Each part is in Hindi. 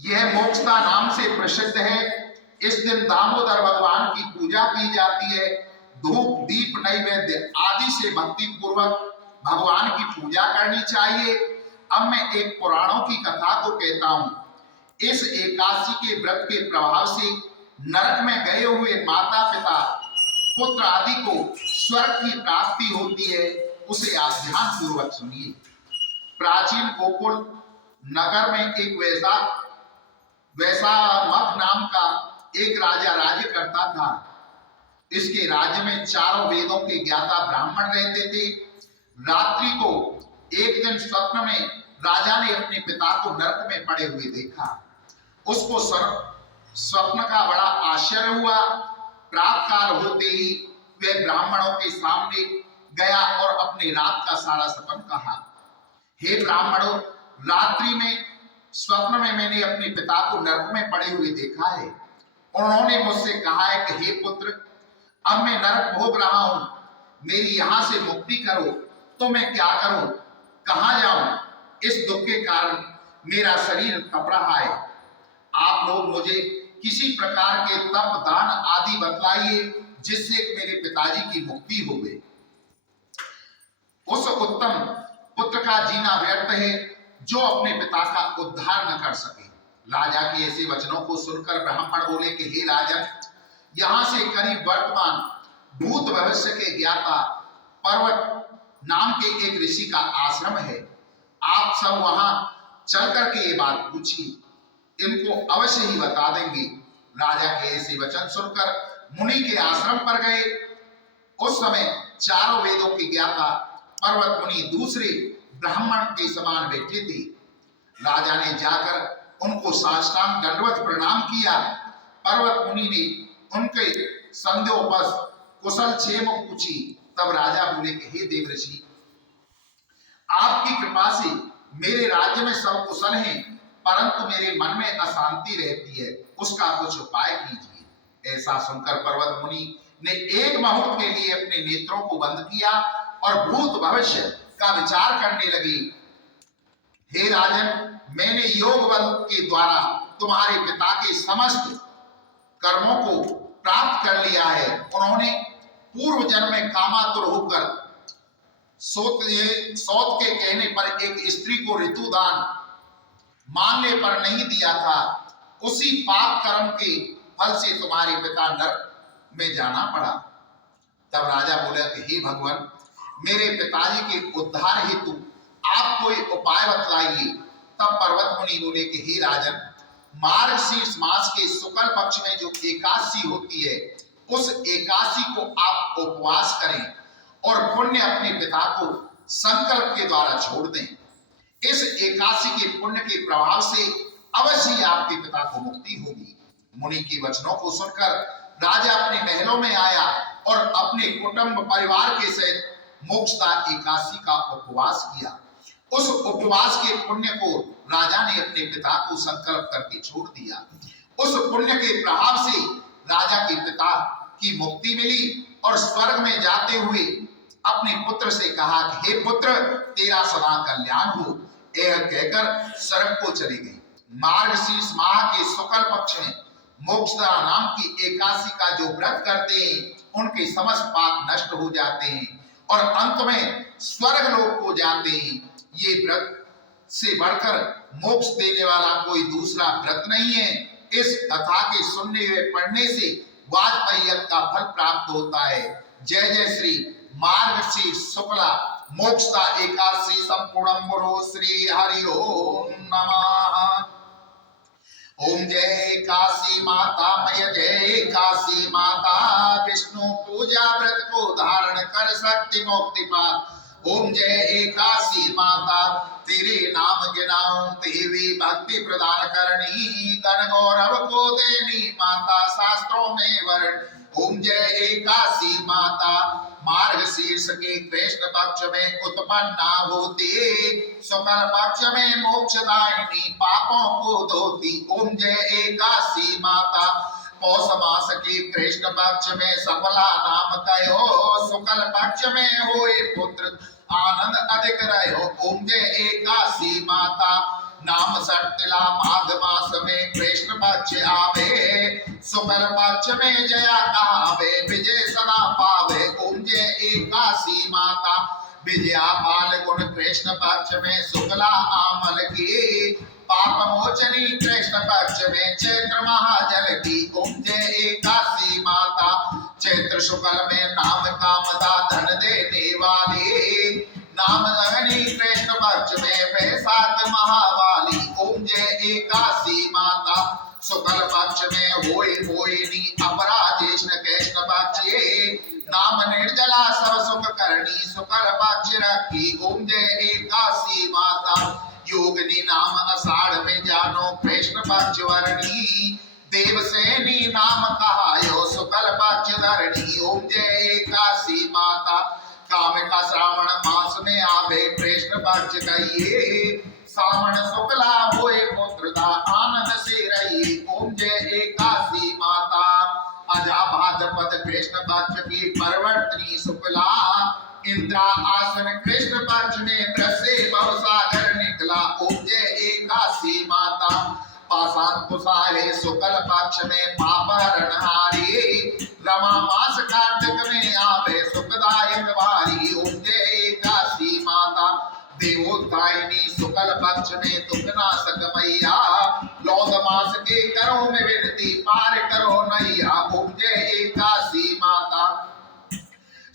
यह मोक्षदा नाम से प्रसिद्ध है। इस दिन दामोदर भगवान की पूजा की जाती है। धूप दीप नैवेद्य आदि से भक्ति पूर्वक भगवान की पूजा करनी चाहिए। अब मैं एक पुराणों की कथा को कहता हूं। इस एकादशी के व्रत के प्रभाव से नरक में गए हुए माता पिता पुत्र आदि को स्वर्ग की प्राप्ति होती है। उसे आप ध्यान पूर्वक सुनिए। प्राचीन गोकुल नगर में एक वैशामक नाम का एक राजा राज्य करता था। इसके राज्य में चारों वेदों के ज्ञाता ब्राह्मण रहते थे। रात्रि को एक दिन स्वप्न में राजा ने अपने पिता को नरक में पड़े हुए देखा। उसको स्वप्न का बड़ा आश्चर्य हुआ। प्रातःकाल होते ही वह ब्राह्मणों के सामने गया और अपने रात का सारा सपन कहा। हे ब्राह्मणों, रात्रि में स्वप्न में मैंने अपने पिता को नरक में पड़े हुए देखा है। उन्होंने मुझसे कहा है कि हे पुत्र, अब मैं नरक भोग रहा हूं, मेरी यहां से मुक्ति करो। तो मैं क्या करूं, कहां जाऊं? इस दुख के कारण मेरा शरीर तप रहा है। आप लोग मुझे किसी प्रकार के तप दान आदि बतलाइए जिससे मेरे पिताजी की मुक्ति हो गई। उस उत्तम पुत्र का जीना व्यर्थ है जो अपने पिता का उद्धार न कर सके। राजा के ऐसे वचनों को सुनकर ब्राह्मण बोले कि हे राजन, यहां से करीब वर्तमान भूत भविष्य के ज्ञाता पर्वत नाम के एक ऋषि का आश्रम है। आप सब वहां चल करके ये बात पूछिए, इनको अवश्य ही बता देंगे। राजा के ऐसे वचन सुनकर मुनि के आश्रम पर गए। उस समय चारों वेदों के ज्ञाता पर्वत मुनि दूसरे ब्राह्मण के समान बैठे थे। राजा ने जाकर उनको साष्टांग दंडवत प्रणाम किया। पर्वत मुनि ने उनके संदेहों पर कुशल क्षेम पूछी। तब राजा बोले कि हे देवर्षि, आपकी कृपा से मेरे राज्य में सब कुशल हैं, परंतु मेरे मन में अशांति रहती है, उसका कुछ उपाय कीजिए। ऐसा सुनकर पर्वत मुनि ने एक मुहूर्त के लिए अपने नेत्रों को बंद किया और भूत भविष्य का विचार करने लगे। हे राजन, मैंने योग बल के द्वारा तुम्हारे पिता के समस्त कर्मों को प्राप्त कर लिया है। उन्होंने पूर्व जन्म में कामातुर होकर सौत के कहने पर एक स्त्री को ऋतुदान मानने पर नहीं दिया था। उसी पाप कर्म के फल से तुम्हारे पिता नरक में जाना पड़ा। तब राजा बोला कि हे भगवान, मेरे पिताजी के उद्धार हेतु आप कोई उपाय बतलाइए। तब पर्वत मुनि बोले कि हे राजन, मार्गशीर्ष मास के शुक्ल पक्ष में जो एकादशी होती है, उस एकादशी को आप उपवास करें और पुण्य अपने पिता को संकल्प के द्वारा छोड़ दें। इस एकादशी के पुण्य के प्रभाव से अवश्य आपके पिता को मुक्ति होगी। मुनि के वचनों को सुनकर राजा अपने महलों में आया और अपने कुटुंब परिवार के सहित मोक्षदा एकादशी का उपवास किया। उस उपवास के पुण्य को राजा ने अपने पिता को संकल्प करके छोड़ दिया। उस पुण्य के प्रभाव से राजा के पिता की मुक्ति मिली और स्वर्ग में जाते हुए अपने पुत्र से कहा कि हे पुत्र, तेरा सदा कल्याण हो। यह कहकर स्वर्ग को चली गई। मार्गशीर्ष माह के शुक्ल पक्ष में मोक्षदा नाम की एकादशी का जो व्रत करते हैं, उनके समस्त पाप नष्ट हो जाते हैं और अंत में स्वर्ग लोक को जाते हैं। ये व्रत से बढ़कर मोक्ष देने वाला कोई दूसरा व्रत नहीं है। इस कथा के सुनने व पढ़ने से वाजपेयी का फल प्राप्त होता है। जय जय श्री मार्गशीर्ष शुक्ला मोक्षदा एकादशी संपूर्णम बोलो श्री हरि ओम नमः। ओम जय काशी माता मय, जय काशी माता, विष्णु पूजा व्रत को धारण कर शक्ति मुक्ति पा। ओम जय एकाशी माता, तेरे नाम गिनाऊं देवी भक्ति प्रदान करनी, गण गौरव को देनी माता शास्त्रों में वर्ण। ओम जय एकाशी माता, मार्गशीर्ष के कृष्ण पक्ष में उत्पन्ना होती, शुक्ल पक्ष में मोक्षदायिनी पापों को धोती। ओम जय एकाशी माता, पौष मास के कृष्ण पक्ष में सफला नाम कहो, शुक्ल पक्ष में होए पुत्र आनंद अधिक रहो। ओम जय एकाशी माता, नाम सटला माघ मास में कृष्ण पक्ष आवे, शुक्ल पक्ष में जया कहावे, विजय सदा पावे कुंजे एकासी माता। विजया पाल गुण कृष्ण पक्ष में शुक्ला आमल की, पाप मोचनी कृष्ण पक्ष में चैत्र महाजल की कुंजे एकासी माता। चैत्र शुक्ल में नाम कामदा धन देने वाली, नाम लगनी कृष्ण पक्ष में बैसाख महावाली कुंजे एकासी माता। शुक्ल पक्ष में होए मोहिनी अपराजेश कृष्ण पक्ष, नाम निर्जला सब सुख करणी शुक्ल पक्ष रखी कुंजे एकासी माता। योगिनी नाम आषाढ़ में जानो कृष्ण पक्ष वर्णी, देवसेनी नाम कहायो शुक्ल पक्ष धरणी ओम जय एकासी माता। कामिका श्रावण मास में आवे कृष्ण पक्ष कहिए, श्रावण शुक्ला होए पुत्रदा आनंद से रहिए ओम जय एकासी माता। अजा भाद्रपद कृष्ण पक्ष की परवर्तनी शुक्ला, इंद्रा आसन कृष्ण पक्ष में त्रसे भवसागर निकला ओम जय एकासी माता। पाषाण कुशाले शुक्ल पक्ष में पापहरण हारी, रमा मास कार्तिक में आवे सुखदायक भारी ओम जय एकासी माता। देवोत्थायिनी शुक्ल पक्ष में दुख नाशक मैया, लौध मास के करो में विनती पार करो नैया ओम जय एकासी माता।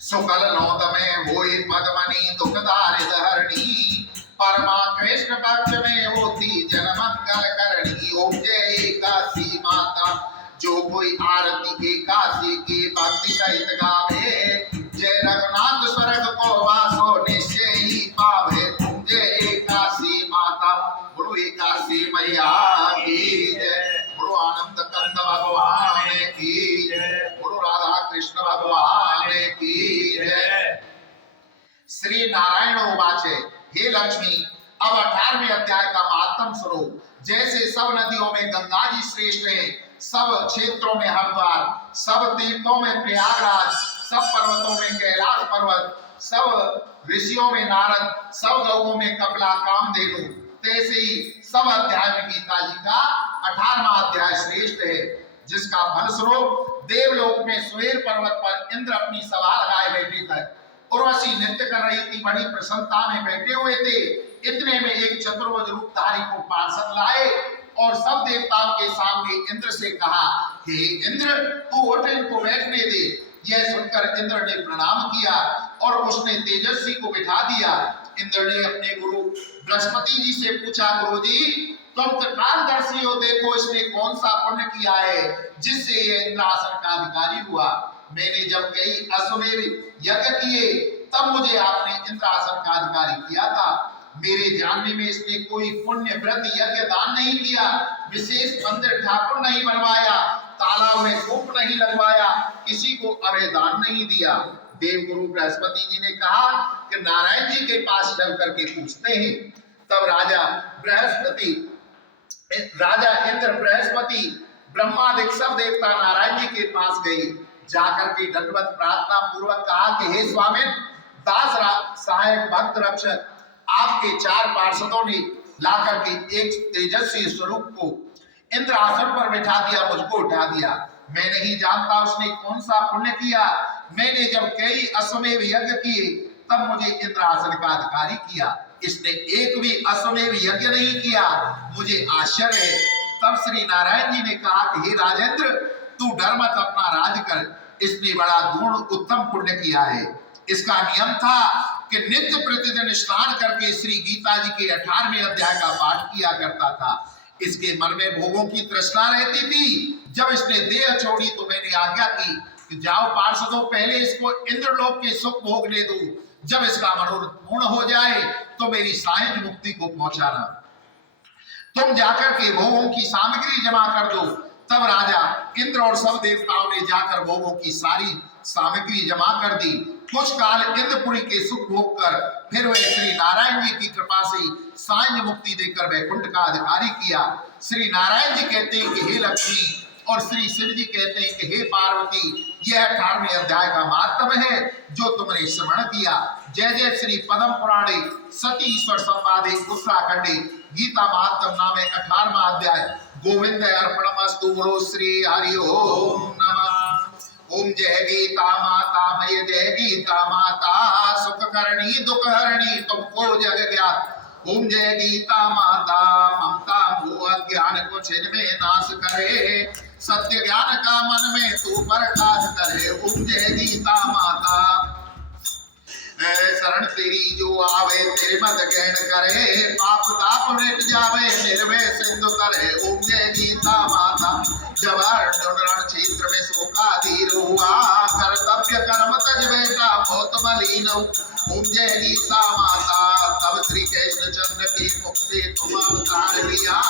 शुक्ल लौध में होए पद्मनी दुखदारिद हरणी, परमा कृष्ण पक्ष में होती जनमंगल करणी ओम जय एकासी माता। जो कोई आरती एकासी की भक्ति सहित गावे, जय रघुनाथ स्वर्ग को वासो निश्चय ही पावे ओम जय एकासी माता। गुरु एकासी मैया की जय, गुरु आनंद कंद भगवान की जय, गुरु राधा कृष्ण भगवान की जय। श्री नारायण उवाचे, हे लक्ष्मी, अब 18वें अध्याय का महात्म सुनो। जैसे सब नदियों में गंगा जी श्रेष्ठ है, सब क्षेत्रों में हरिद्वार, सब तीर्थों में प्रयागराज, सब पर्वतों में कैलाश पर्वत, सब ऋषियों में नारद, सब गौओं में कपिला कामधेनु, तैसे ही सब अध्याय में गीता जी का 18वां अध्याय श्रेष्ठ है, जिसका फलस्वरूप देवलोक में स्वेर पर्वत पर इंद्र अपनी सभा लगाए बैठे थे। उर्वशी नृत्य कर रही थी, बड़ी प्रसन्नता में बैठे हुए थे। इतने में एक चतुर्भुज रूपधारी को पार्षद लाए और सब देवताओं के सामने इंद्र से कहा, हे इंद्र, तू उठ, इनको बैठने दे। यह सुनकर इंद्र ने प्रणाम किया और उसने तेजस्वी को बिठा दिया। इंद्र ने अपने गुरु बृहस्पति जी से पूछा, गुरु जी, तुम त्रिकालदर्शी हो, देखो इसने कौन सा पुण्य किया है जिससे ये इंद्रासन का अधिकारी हुआ। मैंने जब कई अश्वमेध यज्ञ किए तब मुझे आपने इंद्रासन का अधिकारी किया था। मेरे जानने में इसने कोई पुण्य व्रत यज्ञ दान नहीं किया, विशेष मंदिर ठाकुर नहीं बनवाया, तालाब में कूप नहीं लगवाया, किसी को अभय दान नहीं दिया। देवगुरु बृहस्पति जी ने कहा कि नारायण जी के पास चल करके पूछते हैं। तब राजा इंद्र, बृहस्पति, ब्रह्मादिक सब देवता नारायण जी के पास गए। जाकर के दंडवत प्रार्थना पूर्वक कहा कि हे स्वामी, दास सहायक भक्त रक्षक, आपके 4 पार्षदों ने लाकर के एक तेजस्वी स्वरूप को इंद्र आसन पर बिठा दिया, मुझको उठा दिया। मैं नहीं जानता उसने कौन सा पुण्य किया। मैंने जब कई अश्वमेध यज्ञ किए तब मुझे इंद्र आसन का अधिकारी किया। इसने एक भी अश्वमेध यज्ञ नहीं किया, मुझे आश्चर्य है। तब श्री नारायण जी ने कहा कि हे राजेंद्र, तू डर मत, अपना राज कर। इसने बड़ा गुण उत्तम पुण्य किया है। इसका नियम था कि नित्य प्रतिदिन स्नान करके श्री गीता जी के 18वें अध्याय का पाठ किया करता था। इसके मन में भोगों की तृष्णा रहती थी। जब इसने देह छोड़ी तो मैंने आज्ञा की कि जाओ पार्षदों, पहले इसको इंद्रलोक के सुख भोगने दो। जब इसका मनोरथ पूर्ण हो जाए तो मेरी सायं मुक्ति को पहुंचाना। तुम जाकर के भोगों की सामग्री जमा कर दो। तब राजा इंद्र और सब देवताओं ने जाकर भोगों की सारी सामग्री जमा कर दी। कुछ काल इंद्रपुरी के सुख भोग कर फिर वह श्री नारायण जी की कृपा से सायं मुक्ति देकर वैकुंठ का अधिकारी किया। श्री नारायण जी कहते हैं कि हे लक्ष्मी, और श्री शिव जी कहते हैं कि हे पार्वती, यह 18वें अध्याय का महात्म है जो तुमने श्रवण किया। जय जय श्री पद्म पुराणे सती ईश्वर संवादे उत्तराखंडे गीता महात्म नामे 18वां अध्याय। गोविंद अर्पणमस्तु। बोलो श्री हरि ओम नमः। ओम जय गीता माता मय जय गीता माता, सुख करणी दुख हरणी तुमको जग ज्ञात। ओम जय गीता माता, ममता मोह अज्ञान को छिन में नाश करे, सत्य ज्ञान का मन में तू प्रकाश करे। ओम जय गीता माता, शरण तेरी जो आवे तेरे मत गैन करे, पाप ताप मिट जावे निर्भय सिंधु करे। ओम जय गीता माता, जब रण क्षेत्र में शोका धीर हुआ, कर्तव्य कर्म तज बेटा बहुत मलिन। ओम जय गीता माता, तब श्री कृष्ण चंद्र की मुख से तुम अवतार लिया,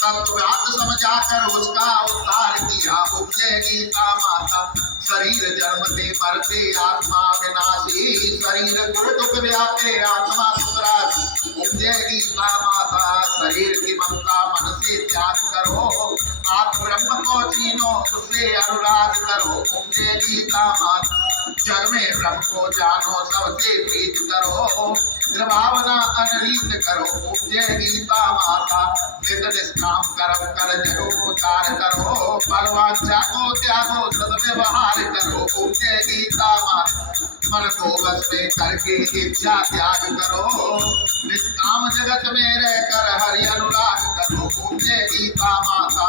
तत्वात समझा कर उसका उद्धार किया। ओम जय गीता माता, शरीर जन्मते मरते आत्मा विनाशी, शरीर को दुख व्यापे आत्मा सुखरासी। ओम जय गीता माता, शरीर की ममता मन से त्याग करो, आप ब्रह्म को चीनो उससे अनुराग करो। ओम जय गीता माता, जग में ब्रह्म को जानो सबसे प्रीत करो, भावना अनरीत करो। ओम जय गीता माता, नित निष्काम कर्म कर जगोपकार करो, बलवांछा को त्यागो सद्व्यवहार करो। ओम जय गीता माता, मन को बस में करके इच्छा त्याग करो, निष्काम जगत में रहकर हरि अनुराग करो। ओम जय गीता माता,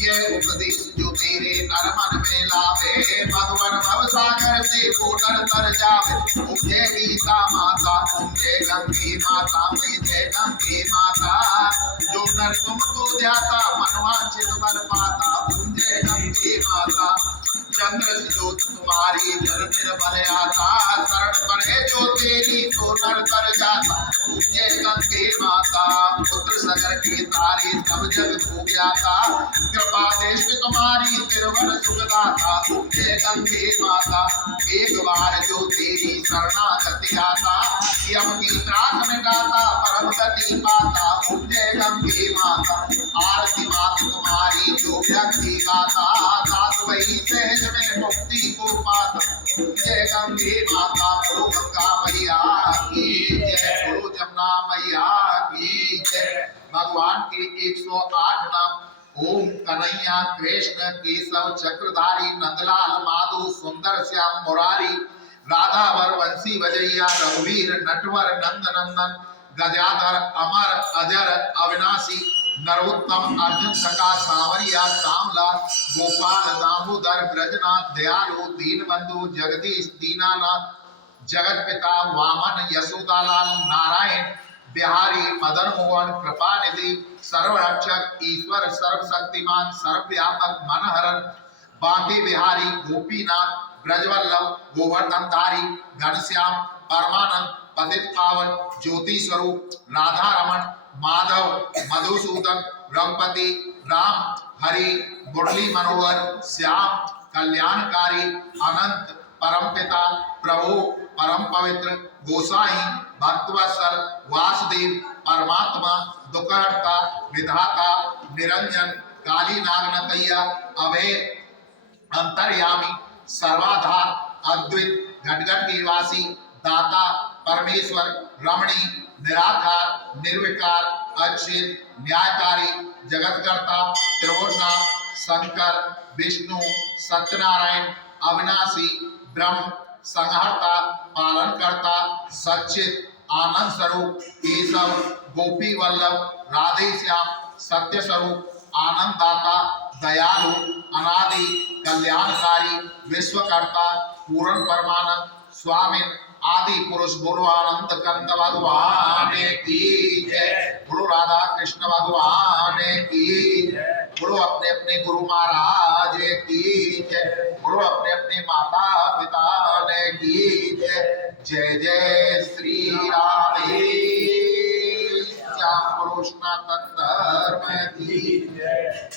ये उपदेश जो तेरे नर मन में लावे, भगवान भव सागर से को नर तर जावे। ओम जय गीता माता, ओम जय गंगे माता में जय गंगे माता, जो नर तुमको ध्याता मनवांछित वर पाता। ओम जय गंगे माता, चंद्र जो तुम्हारी जल निर्मल आता, शरण पड़े जो तेरी तो नर तर जाता। ओम जय गंगे माता, पुत्र सगर के तारे सब जग को ज्ञाता, कृपा देश तुम्हारी तिरुवन सुखदाता। ओम जय गंगे माता, एक बार जो तेरी शरणागति आता, यम की त्रास मिटाता परम गति पाता। ओम जय गंगे माता, आरती मात तुम्हारी जो व्यक्ति गाता, दास वही सहज में मुक्ति को पाता। ओम जय गंगे माता, बोलो गंगा मैया की जय, बोलो जमुना मैया की जय। भगवान के 108 नाम। ओम कन्हैया कृष्ण केशव चक्रधारी, नंदलाल माधु सुंदर श्याम मुरारी, राधावर वंशी वजैया, रघुवीर नटवर नंद नंदन, गजाधर अमर अजर अविनाशी, नरोत्तम अर्जुन सका सांवरिया श्यामला, गोपाल दामोदर ब्रजनाथ, दयालु दीनबंधु जगदीश दीनानाथ, जगत पिता वामन यशोदालाल, नारायण बिहारी मदन मोहन कृपानिधि, सर्वरक्षक ईश्वर सर्वशक्तिमान सर्वव्यापक मनहरन, बांके बिहारी गोपीनाथ, ब्रजवल्लभ गोवर्धनधारी, घनश्याम परमानंद, पतित पावन ज्योति स्वरूप, राधा रमन माधव मधुसूदन, रमपति राम हरि, मुरली मनोहर श्याम, कल्याणकारी अनंत, परमपिता प्रभु परम पवित्र, गोसाई भक्तवत्सल वासुदेव, परमात्मा दुखहर्ता विधाता, निरंजन काली नागनतैया, अभय अंतर्यामी, सर्वाधार अद्वित, घटघट निवासी, दाता परमेश्वर, रमणी निराकार निर्विकार, अच्युत न्यायकारी, जगतकर्ता, त्रिभुवनाथ, शंकर विष्णु सत्यनारायण, अविनाशी ब्रह्म, संहर्ता पालनकर्ता, सच्चित आनंद स्वरूप, केशव गोपी वल्लभ, राधे श्याम, सत्य स्वरूप, आनंददाता, दयालु अनादि कल्याणकारी, विश्वकर्ता, पूर्ण परमानंद, स्वामी आदि पुरुष गुरु आनंद कंद भगवान की जय, गुरु राधा कृष्ण भगवान की जय, गुरु अपने अपने गुरु महाराज की जय, गुरु अपने अपने माता पिता की जय। जय जय श्री राधे श्याम कृष्ण तत्धर्म की जय।